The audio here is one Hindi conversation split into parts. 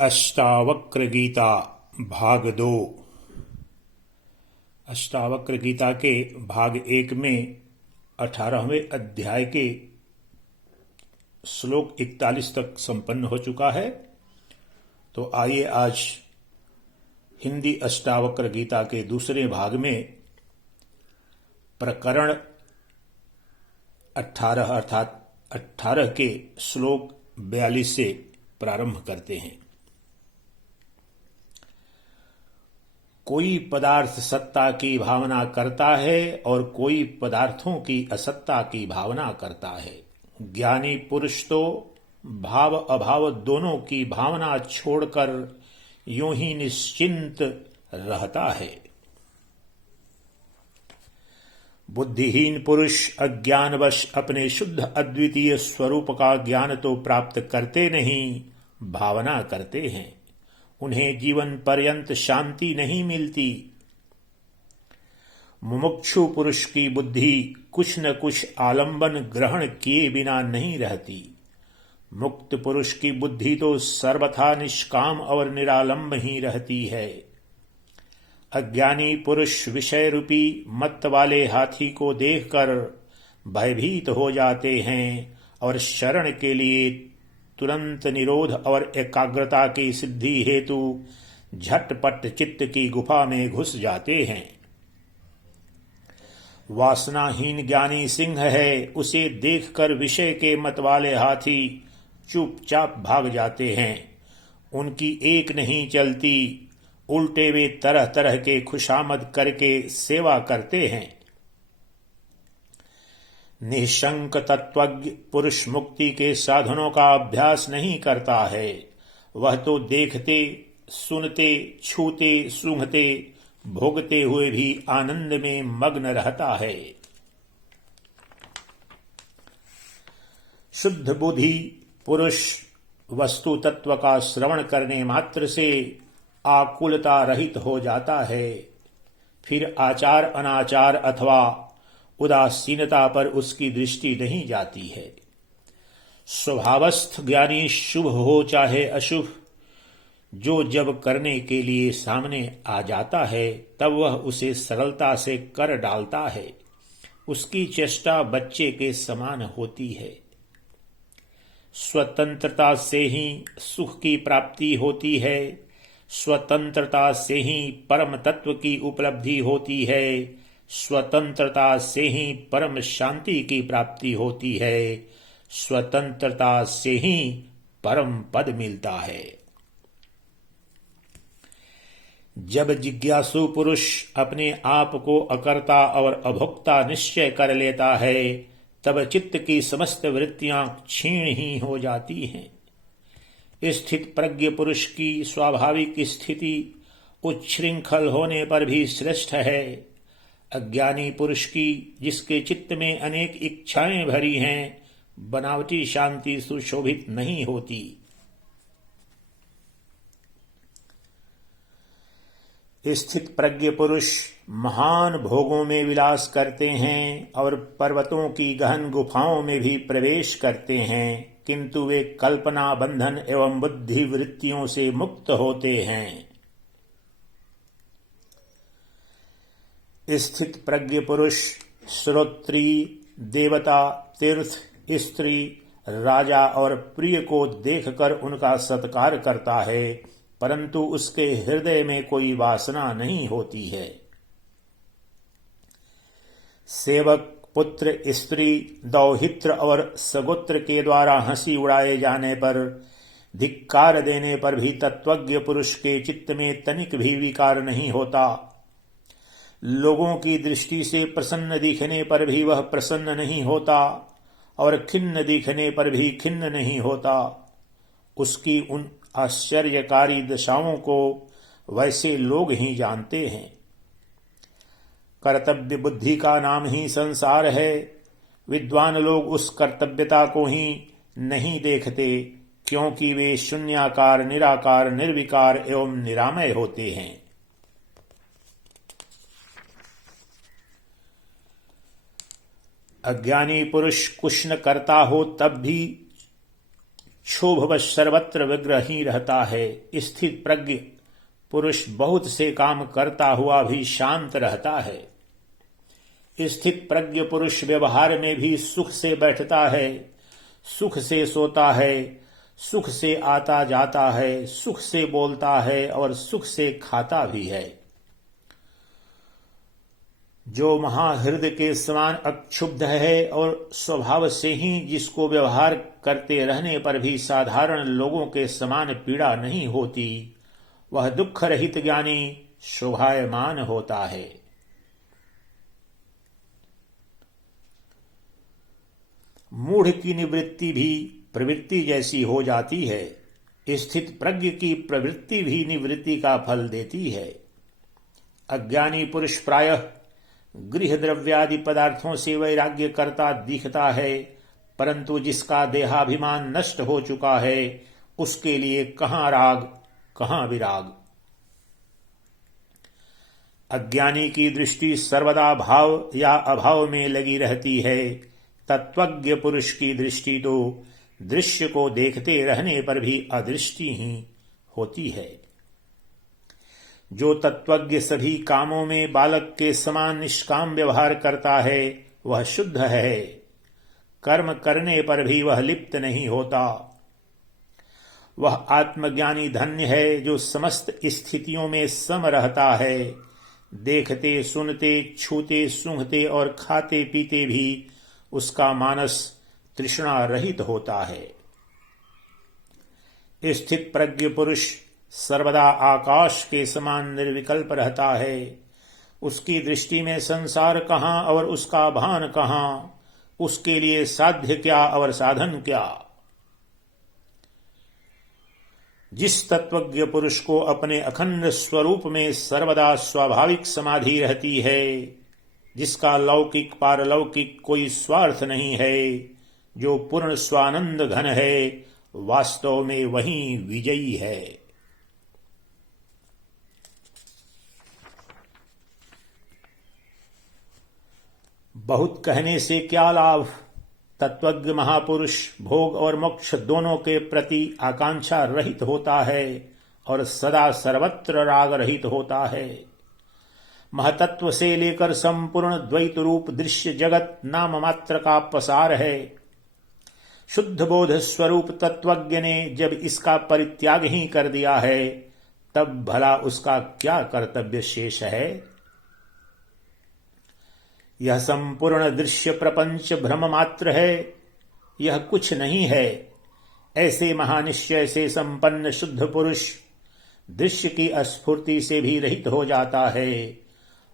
अष्टावक्र गीता भाग 2। अष्टावक्र गीता के भाग 1 में 18वें अध्याय के श्लोक 41 तक संपन्न हो चुका है। तो आइए आज हिंदी अष्टावक्र गीता के दूसरे भाग में प्रकरण 18 अर्थात 18 के श्लोक 42 से प्रारंभ करते हैं। कोई पदार्थ सत्ता की भावना करता है और कोई पदार्थों की असत्ता की भावना करता है। ज्ञानी पुरुष तो भाव अभाव दोनों की भावना छोड़कर यूं ही निश्चिंत रहता है। बुद्धिहीन पुरुष अज्ञानवश अपने शुद्ध अद्वितीय स्वरूप का ज्ञान तो प्राप्त करते नहीं, भावना करते हैं। उन्हें जीवन पर्यंत शांति नहीं मिलती। मुमुक्षु पुरुष की बुद्धि कुछ न कुछ आलंबन ग्रहण किए बिना नहीं रहती। मुक्त पुरुष की बुद्धि तो सर्वथा निष्काम और निरालंब ही रहती है। अज्ञानी पुरुष विषय रूपी मत वाले हाथी को देखकर भयभीत हो जाते हैं और शरण के लिए तुरंत निरोध और एकाग्रता की सिद्धि हेतु झटपट चित्त की गुफा में घुस जाते हैं। वासनाहीन ज्ञानी सिंह है, उसे देखकर विषय के मत वाले हाथी चुपचाप भाग जाते हैं। उनकी एक नहीं चलती, उल्टे वे तरह तरह के खुशामद करके सेवा करते हैं। निशंक तत्वज्ञ पुरुष मुक्ति के साधनों का अभ्यास नहीं करता है। वह तो देखते, सुनते, छूते, सूंघते, भोगते हुए भी आनंद में मग्न रहता है। शुद्ध बुद्धि पुरुष वस्तु तत्व का श्रवण करने मात्र से आकुलता रहित हो जाता है। फिर आचार अनाचार अथवा उदासीनता पर उसकी दृष्टि नहीं जाती है। स्वभावस्थ ज्ञानी शुभ हो चाहे अशुभ, जो जब करने के लिए सामने आ जाता है तब वह उसे सरलता से कर डालता है। उसकी चेष्टा बच्चे के समान होती है। स्वतंत्रता से ही सुख की प्राप्ति होती है। स्वतंत्रता से ही परम तत्व की उपलब्धि होती है। स्वतंत्रता से ही परम शांति की प्राप्ति होती है। स्वतंत्रता से ही परम पद मिलता है। जब जिज्ञासु पुरुष अपने आप को अकर्ता और अभोक्ता निश्चय कर लेता है, तब चित्त की समस्त वृत्तियां क्षीण ही हो जाती हैं। स्थित प्रज्ञ पुरुष की स्वाभाविक स्थिति उच्छृंखल होने पर भी श्रेष्ठ है। अज्ञानी पुरुष की, जिसके चित्त में अनेक इच्छाएं भरी हैं, बनावटी शांति सुशोभित नहीं होती। स्थित प्रज्ञ पुरुष महान भोगों में विलास करते हैं और पर्वतों की गहन गुफाओं में भी प्रवेश करते हैं, किंतु वे कल्पना बंधन एवं बुद्धि वृत्तियों से मुक्त होते हैं। स्थित प्रज्ञ पुरुष श्रोत्री, देवता, तीर्थ, स्त्री, राजा और प्रिय को देखकर उनका सत्कार करता है, परंतु उसके हृदय में कोई वासना नहीं होती है। सेवक, पुत्र, स्त्री, दौहित्र और सगोत्र के द्वारा हंसी उड़ाए जाने पर, धिक्कार देने पर भी तत्वज्ञ पुरुष के चित्त में तनिक भी विकार नहीं होता। लोगों की दृष्टि से प्रसन्न दिखने पर भी वह प्रसन्न नहीं होता और खिन्न दिखने पर भी खिन्न नहीं होता। उसकी उन आश्चर्यकारी दशाओं को वैसे लोग ही जानते हैं। कर्तव्य बुद्धि का नाम ही संसार है। विद्वान लोग उस कर्तव्यता को ही नहीं देखते, क्योंकि वे शून्याकार, निराकार, निर्विकार एवं निरामय होते हैं। अज्ञानी पुरुष कुछ न करता हो तब भी क्षोभवश सर्वत्र विग्रह ही रहता है। स्थित प्रज्ञ पुरुष बहुत से काम करता हुआ भी शांत रहता है। स्थित प्रज्ञ पुरुष व्यवहार में भी सुख से बैठता है, सुख से सोता है, सुख से आता जाता है, सुख से बोलता है और सुख से खाता भी है। जो महाहृदय के समान अक्षुब्ध है और स्वभाव से ही जिसको व्यवहार करते रहने पर भी साधारण लोगों के समान पीड़ा नहीं होती, वह दुख रहित ज्ञानी शोभायमान होता है। मूढ़ की निवृत्ति भी प्रवृत्ति जैसी हो जाती है। स्थित प्रज्ञ की प्रवृत्ति भी निवृत्ति का फल देती है। अज्ञानी पुरुष प्रायः गृह द्रव्यादि पदार्थों से वैराग्य करता दिखता है, परंतु जिसका देहाभिमान नष्ट हो चुका है उसके लिए कहाँ राग कहाँ विराग। अज्ञानी की दृष्टि सर्वदा भाव या अभाव में लगी रहती है। तत्वज्ञ पुरुष की दृष्टि तो दृश्य को देखते रहने पर भी अदृष्टि ही होती है। जो तत्वज्ञ सभी कामों में बालक के समान निष्काम व्यवहार करता है वह शुद्ध है। कर्म करने पर भी वह लिप्त नहीं होता। वह आत्मज्ञानी धन्य है जो समस्त स्थितियों में सम रहता है। देखते सुनते छूते सूंघते और खाते पीते भी उसका मानस तृष्णा रहित होता है। स्थित प्रज्ञ पुरुष सर्वदा आकाश के समान निर्विकल्प रहता है। उसकी दृष्टि में संसार कहाँ और उसका भान कहाँ, उसके लिए साध्य क्या और साधन क्या। जिस तत्वज्ञ पुरुष को अपने अखंड स्वरूप में सर्वदा स्वाभाविक समाधि रहती है, जिसका लौकिक पारलौकिक कोई स्वार्थ नहीं है, जो पूर्ण स्वानंद घन है, वास्तव में वही विजयी है। बहुत कहने से क्या लाभ। तत्वज्ञ महापुरुष भोग और मोक्ष दोनों के प्रति आकांक्षा रहित होता है और सदा सर्वत्र राग रहित होता है। महतत्व से लेकर संपूर्ण द्वैत रूप दृश्य जगत नाम मात्र का पसार है। शुद्ध बोध स्वरूप तत्वज्ञ ने जब इसका परित्याग ही कर दिया है, तब भला उसका क्या कर्तव्य शेष है। यह संपूर्ण दृश्य प्रपंच भ्रम मात्र है, यह कुछ नहीं है। ऐसे महानिश्चय से संपन्न शुद्ध पुरुष दृश्य की अस्फूर्ति से भी रहित हो जाता है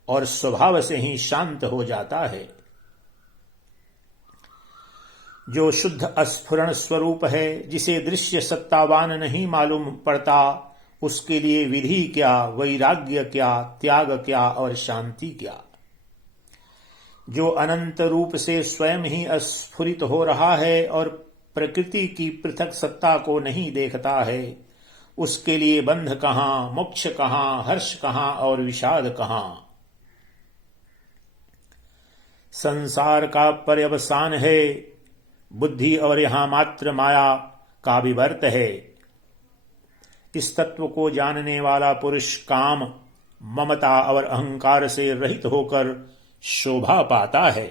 और स्वभाव से ही शांत हो जाता है। जो शुद्ध अस्फुरण स्वरूप है, जिसे दृश्य सत्तावान नहीं मालूम पड़ता, उसके लिए विधि क्या, वैराग्य क्या, त्याग क्या और शांति क्या। जो अनंत रूप से स्वयं ही अस्फुरित हो रहा है और प्रकृति की पृथक सत्ता को नहीं देखता है, उसके लिए बंध कहाँ, मोक्ष कहाँ, हर्ष कहाँ और विषाद कहाँ। संसार का पर्यवसान है, बुद्धि और यहां मात्र माया का विवर्त है। इस तत्व को जानने वाला पुरुष काम, ममता और अहंकार से रहित होकर शोभा पाता है।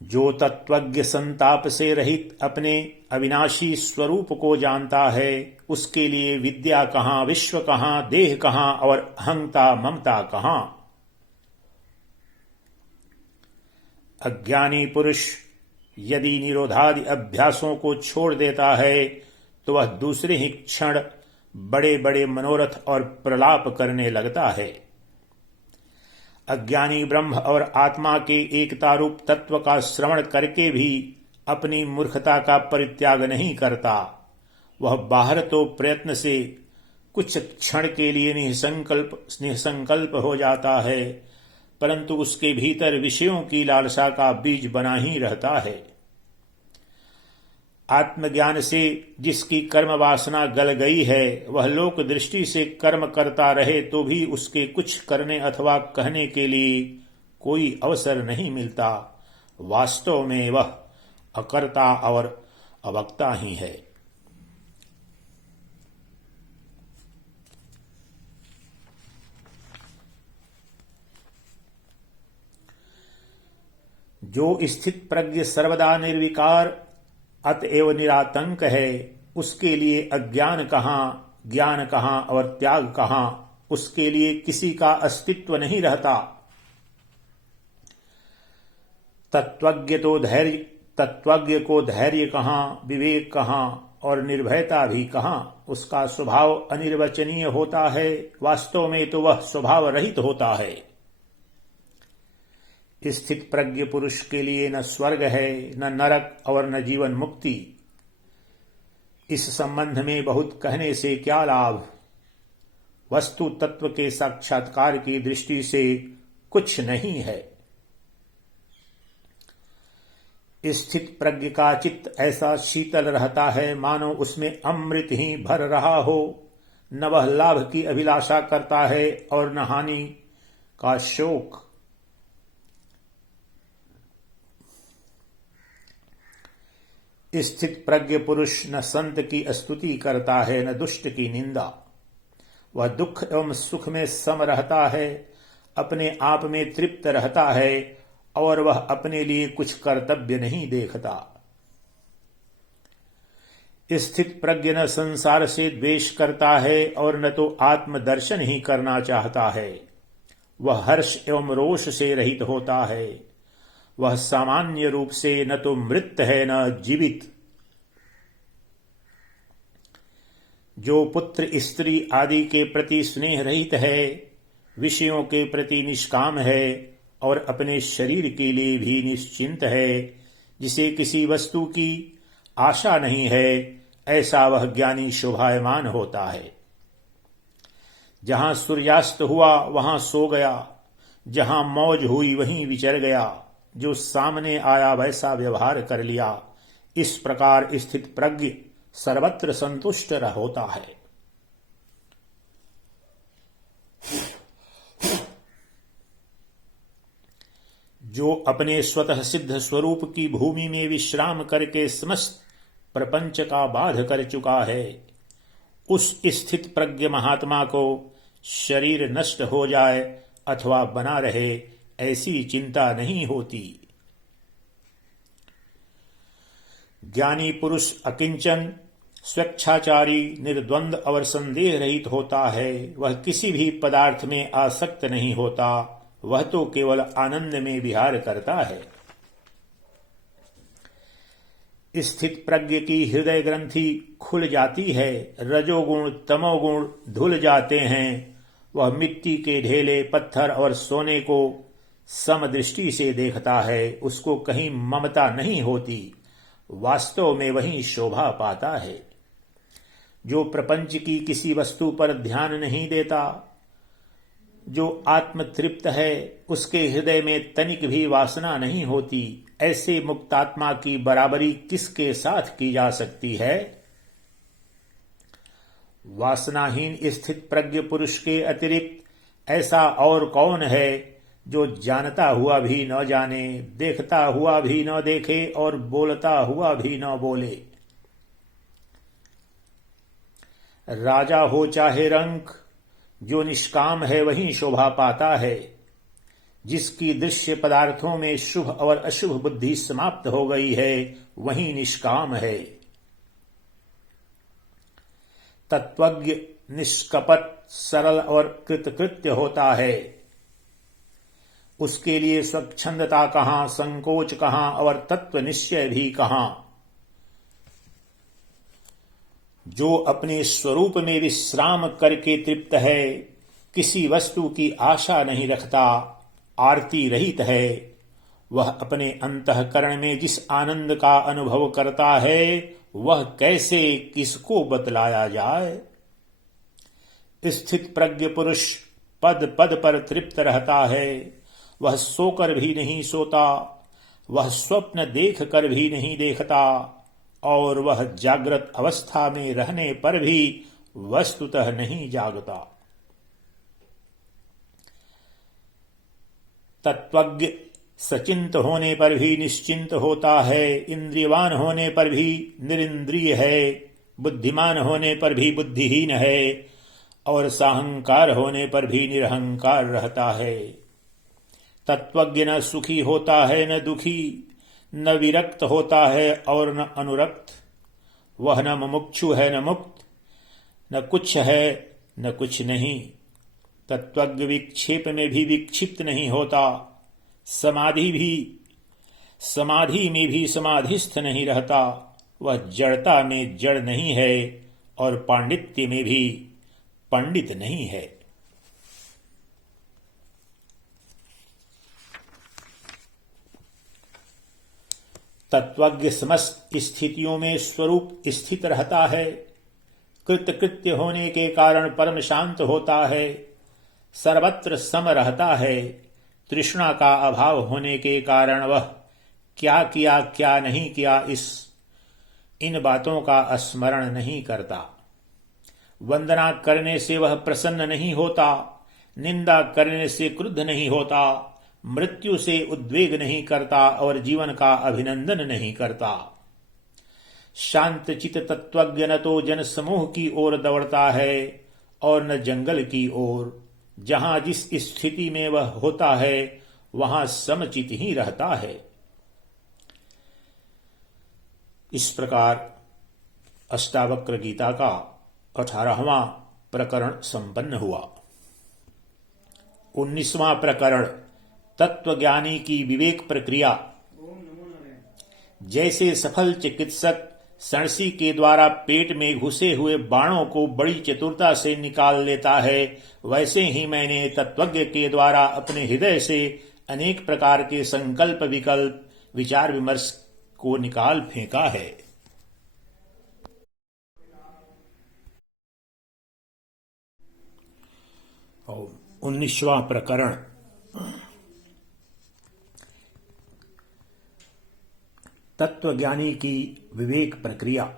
जो तत्वज्ञ संताप से रहित अपने अविनाशी स्वरूप को जानता है, उसके लिए विद्या कहाँ, विश्व कहाँ, देह कहाँ और अहंता ममता कहाँ। अज्ञानी पुरुष यदि निरोधादि अभ्यासों को छोड़ देता है तो वह दूसरे ही क्षण बड़े बड़े मनोरथ और प्रलाप करने लगता है। अज्ञानी ब्रह्म और आत्मा के एकता रूप तत्व का श्रवण करके भी अपनी मूर्खता का परित्याग नहीं करता। वह बाहर तो प्रयत्न से कुछ क्षण के लिए निसंकल्प हो जाता है, परंतु उसके भीतर विषयों की लालसा का बीज बना ही रहता है। आत्मज्ञान से जिसकी कर्म वासना गल गई है, वह लोक दृष्टि से कर्म करता रहे तो भी उसके कुछ करने अथवा कहने के लिए कोई अवसर नहीं मिलता। वास्तव में वह अकर्ता और अवक्ता ही है। जो स्थित प्रज्ञ सर्वदा निर्विकार अतएव निरातंक है, उसके लिए अज्ञान कहाँ, ज्ञान कहाँ और त्याग कहाँ, उसके लिए किसी का अस्तित्व नहीं रहता। तत्वज्ञ को धैर्य कहाँ, विवेक कहाँ और निर्भयता भी कहाँ। उसका स्वभाव अनिर्वचनीय होता है, वास्तव में तो वह स्वभाव रहित होता है। स्थित प्रज्ञ पुरुष के लिए न स्वर्ग है, न नरक और न जीवन मुक्ति। इस संबंध में बहुत कहने से क्या लाभ। वस्तु तत्व के साक्षात्कार की दृष्टि से कुछ नहीं है। स्थित प्रज्ञ का चित्त ऐसा शीतल रहता है मानो उसमें अमृत ही भर रहा हो। न वह लाभ की अभिलाषा करता है और न हानि का शोक। स्थित प्रज्ञ पुरुष न संत की स्तुति करता है, न दुष्ट की निंदा। वह दुख एवं सुख में सम रहता है, अपने आप में तृप्त रहता है और वह अपने लिए कुछ कर्तव्य नहीं देखता। स्थित प्रज्ञ न संसार से द्वेष करता है और न तो आत्मदर्शन ही करना चाहता है। वह हर्ष एवं रोष से रहित होता है। वह सामान्य रूप से न तो मृत है न जीवित। जो पुत्र स्त्री आदि के प्रति स्नेह रहित है, विषयों के प्रति निष्काम है और अपने शरीर के लिए भी निश्चिंत है, जिसे किसी वस्तु की आशा नहीं है, ऐसा वह ज्ञानी शोभायमान होता है। जहां सूर्यास्त हुआ वहां सो गया, जहां मौज हुई वहीं विचर गया। जो सामने आया वैसा व्यवहार कर लिया। इस प्रकार स्थित प्रज्ञ सर्वत्र संतुष्ट होता है। जो अपने स्वतः सिद्ध स्वरूप की भूमि में विश्राम करके समस्त प्रपंच का बाध कर चुका है, उस स्थित प्रज्ञ महात्मा को शरीर नष्ट हो जाए अथवा बना रहे ऐसी चिंता नहीं होती। ज्ञानी पुरुष अकिंचन, स्वेच्छाचारी, निर्द्वंद और संदेह रहित होता है। वह किसी भी पदार्थ में आसक्त नहीं होता, वह तो केवल आनंद में विहार करता है। स्थित प्रज्ञ की हृदय ग्रंथि खुल जाती है, रजोगुण तमोगुण धुल जाते हैं। वह मिट्टी के ढेले, पत्थर और सोने को समदृष्टि से देखता है। उसको कहीं ममता नहीं होती, वास्तव में वही शोभा पाता है। जो प्रपंच की किसी वस्तु पर ध्यान नहीं देता, जो आत्मतृप्त है, उसके हृदय में तनिक भी वासना नहीं होती। ऐसे मुक्तात्मा की बराबरी किसके साथ की जा सकती है। वासनाहीन स्थित प्रज्ञ पुरुष के अतिरिक्त ऐसा और कौन है जो जानता हुआ भी न जाने, देखता हुआ भी न देखे और बोलता हुआ भी न बोले। राजा हो चाहे रंक, जो निष्काम है वही शोभा पाता है। जिसकी दृश्य पदार्थों में शुभ और अशुभ बुद्धि समाप्त हो गई है, वही निष्काम है। तत्वज्ञ निष्कपट, सरल और कृतकृत्य होता है। उसके लिए स्वच्छंदता कहाँ, संकोच कहाँ और तत्व निश्चय भी कहाँ। जो अपने स्वरूप में विश्राम करके तृप्त है, किसी वस्तु की आशा नहीं रखता, आरती रहित है, वह अपने अंतःकरण में जिस आनंद का अनुभव करता है, वह कैसे किसको बतलाया जाए। स्थित प्रज्ञ पुरुष पद पद पर तृप्त रहता है। वह सोकर भी नहीं सोता, वह स्वप्न देख कर भी नहीं देखता और वह जागृत अवस्था में रहने पर भी वस्तुतः नहीं जागता। तत्वज्ञ सचिंत होने पर भी निश्चिंत होता है, इंद्रियवान होने पर भी निरिंद्रिय है, बुद्धिमान होने पर भी बुद्धिहीन है और साहंकार होने पर भी निरहंकार रहता है। तत्वज्ञ न सुखी होता है न दुखी, न विरक्त होता है और न अनुरक्त। वह न मुमुक्षु है न मुक्त, न कुछ है न कुछ नहीं। तत्वज्ञ विक्षेप में भी विक्षिप्त नहीं होता, समाधि में भी समाधिस्थ नहीं रहता। वह जड़ता में जड़ नहीं है और पांडित्य में भी पंडित नहीं है। तत्वज्ञ समस्त स्थितियों में स्वरूप स्थित रहता है। कृत्य होने के कारण परम शांत होता है, सर्वत्र सम रहता है। तृष्णा का अभाव होने के कारण वह क्या किया क्या नहीं किया इन बातों का स्मरण नहीं करता। वंदना करने से वह प्रसन्न नहीं होता, निंदा करने से क्रुद्ध नहीं होता, मृत्यु से उद्वेग नहीं करता और जीवन का अभिनंदन नहीं करता। शांत चित तत्वज्ञ न तो जन समूह की ओर दौड़ता है और न जंगल की ओर। जहां जिस स्थिति में वह होता है वहां समचित ही रहता है। इस प्रकार अष्टावक्र गीता का 18वां प्रकरण संपन्न हुआ। 19वां प्रकरण तत्वज्ञानी की विवेक प्रक्रिया। जैसे सफल चिकित्सक सणसी के द्वारा पेट में घुसे हुए बाणों को बड़ी चतुरता से निकाल लेता है, वैसे ही मैंने तत्वज्ञ के द्वारा अपने हृदय से अनेक प्रकार के संकल्प विकल्प विचार विमर्श को निकाल फेंका है। 19वां प्रकरण तत्वज्ञानी की विवेक प्रक्रिया।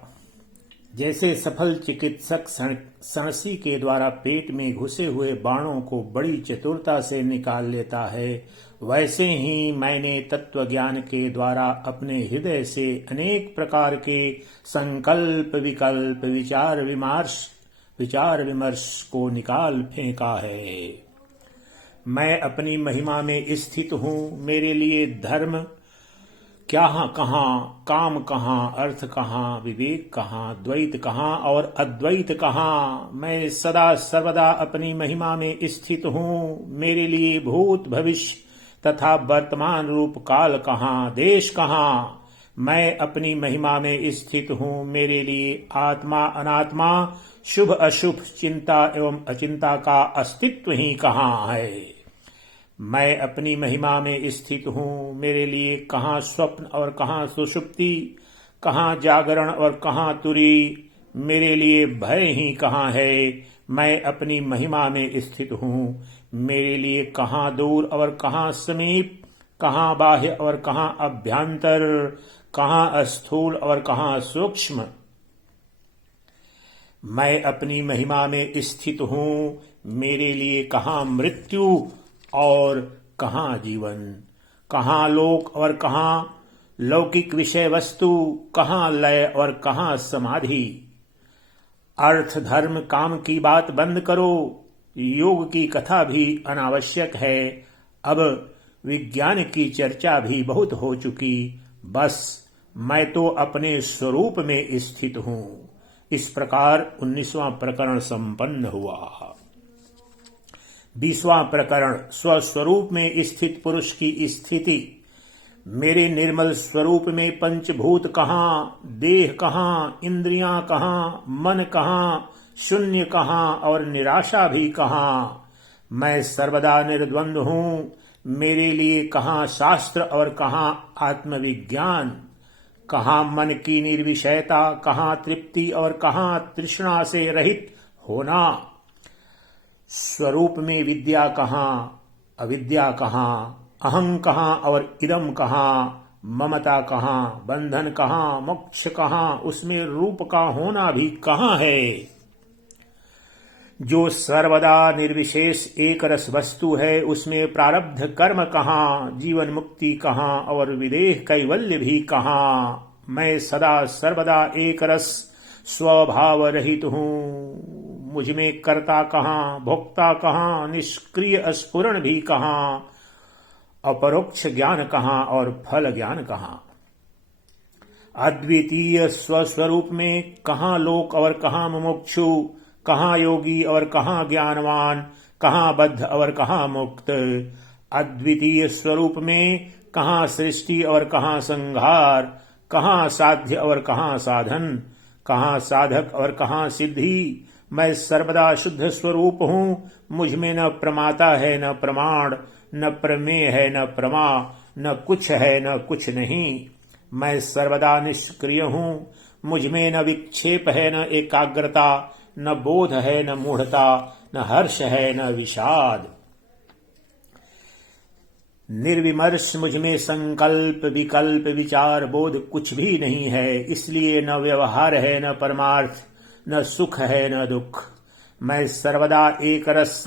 जैसे सफल चिकित्सक सणसी के द्वारा पेट में घुसे हुए बाणों को बड़ी चतुरता से निकाल लेता है, वैसे ही मैंने तत्वज्ञान के द्वारा अपने हृदय से अनेक प्रकार के संकल्प विकल्प विचार विमर्श को निकाल फेंका है। मैं अपनी महिमा में स्थित हूँ, मेरे लिए धर्म क्या कहाँ, काम कहाँ, अर्थ कहाँ, विवेक कहाँ, द्वैत कहाँ और अद्वैत कहाँ। मैं सदा सर्वदा अपनी महिमा में स्थित हूँ, मेरे लिए भूत भविष्य तथा वर्तमान रूप काल कहाँ, देश कहाँ। मैं अपनी महिमा में स्थित हूँ, मेरे लिए आत्मा अनात्मा, शुभ अशुभ, चिंता एवं अचिंता का अस्तित्व ही कहाँ है। मैं अपनी महिमा में स्थित हूँ, मेरे लिए कहाँ स्वप्न और कहाँ सुषुप्ति, कहाँ जागरण और कहाँ तुरी, मेरे लिए भय ही कहाँ है। मैं अपनी महिमा में स्थित हूँ, मेरे लिए कहाँ दूर और कहाँ समीप, कहाँ बाह्य और कहाँ अभ्यंतर, कहाँ स्थूल और कहाँ सूक्ष्म। मैं अपनी महिमा में स्थित हूँ, मेरे लिए कहाँ मृत्यु और कहाँ जीवन, कहाँ लोक और कहाँ लौकिक विषय वस्तु, कहाँ लय और कहाँ समाधि। अर्थ धर्म काम की बात बंद करो, योग की कथा भी अनावश्यक है। अब विज्ञान की चर्चा भी बहुत हो चुकी, बस मैं तो अपने स्वरूप में स्थित हूँ। इस प्रकार 19वां प्रकरण संपन्न हुआ। 20वां प्रकरण स्वस्वरूप में स्थित पुरुष की स्थिति। मेरे निर्मल स्वरूप में पंचभूत कहाँ, देह कहाँ, इंद्रियां कहाँ, मन कहाँ, शून्य कहाँ और निराशा भी कहाँ। मैं सर्वदा निर्द्वंद हूँ, मेरे लिए कहाँ शास्त्र और कहाँ आत्मविज्ञान, कहाँ मन की निर्विषयता, कहाँ तृप्ति और कहाँ तृष्णा से रहित होना। स्वरूप में विद्या कहाँ, अविद्या कहाँ, अहं कहाँ और इदम कहाँ, ममता कहाँ, बंधन कहाँ, मोक्ष कहाँ, उसमें रूप का होना भी कहाँ है। जो सर्वदा निर्विशेष एक रस वस्तु है, उसमें प्रारब्ध कर्म कहाँ, जीवन मुक्ति कहाँ और विदेह कैवल्य भी कहाँ। मैं सदा सर्वदा एक रस स्वभाव रहित हूँ। मुझ में कर्ता कहाँ, भोक्ता कहाँ, निष्क्रिय स्फुरण भी कहाँ, अपरोक्ष ज्ञान कहाँ और फल ज्ञान कहाँ। अद्वितीय स्वस्वरूप में कहाँ लोक और कहाँ मुमुक्षु, कहाँ योगी और कहाँ ज्ञानवान, कहाँ बद्ध और कहाँ मुक्त। अद्वितीय स्वरूप में कहाँ सृष्टि और कहाँ संहार, कहाँ साध्य और कहाँ साधन, कहाँ साधक और कहाँ सिद्धि। मैं सर्वदा शुद्ध स्वरूप हूँ। मुझ में न प्रमाता है न प्रमाण, न प्रमेय है न प्रमा, न कुछ है न कुछ नहीं। मैं सर्वदा निष्क्रिय हूँ। मुझ में न विक्षेप है न एकाग्रता, न बोध है न मूढ़ता, न हर्ष है न विषाद। निर्विमर्श मुझ में संकल्प विकल्प विचार बोध कुछ भी नहीं है। इसलिए न व्यवहार है न परमार्थ, न सुख है न दुख। मैं सर्वदा एक रस